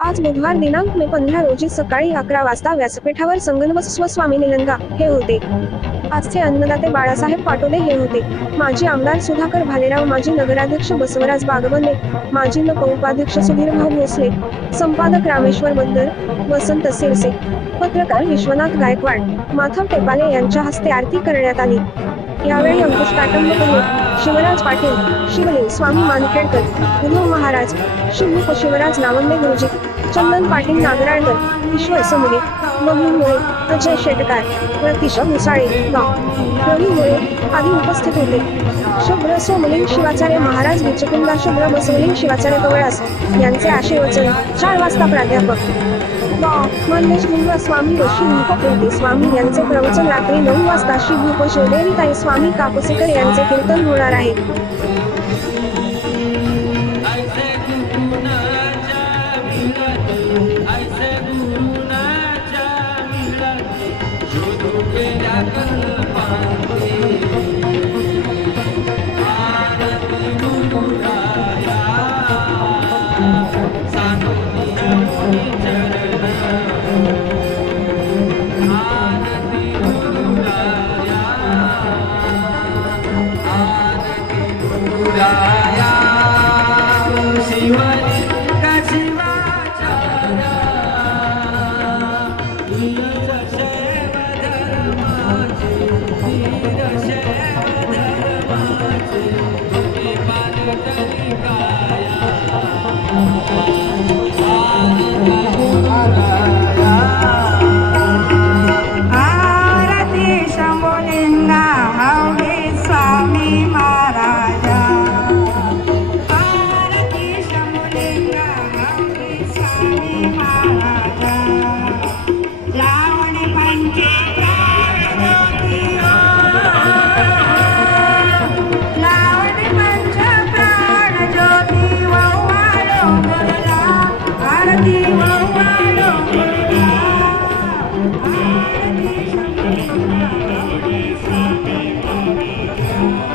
आज बुधवार दिनांक मे पंधरा रोजी सकाळी अकरा वाजता व्यासपीठावर संगनबसस्व स्वस्वामी निलंगा हे होते. आजचे अन्नदाते बाळासाहेब पाटोले हे होते. माजी आमदार सुधाकर भालेराव माजी नगराध्यक्ष बसवराज बागवणे माजी नप उपाध्यक्ष सुधीर भाऊ भोसले संपादक रामेश्वर बंदर वसंत सिरसे पत्रकार विश्वनाथ गायकवाड माधव टेपाले यांच्या हस्ते आरती करण्यात आली. यावेळी अंकुश काटंबकुले शिवराज पाटील शिवले स्वामी मानखेडकर उद्धव महाराज शिवमुख शिवराज नावंदे गुरुजी चंदन पाटील नागराळकर ईश्वर समुले मम्मी मुळे अजय शेटकार प्रतिशा मुसाळे गाव. रवी मुळे आदी उपस्थित होते. शुभ्र सोमलिंग शिवाचार्य महाराज विचकुंदा शुभ्र बसवलिंग शिवाचार्य कवळास यांचे आशीर्वचन चार वाजता प्राध्यापक. डॉ मल्लेश स्वामी व श्री स्वामी यांचे प्रवचन रात्री नऊ वाजता श्री भूप शिवदेवीताई स्वामी कापसेकर यांचे कीर्तन होणार आहे.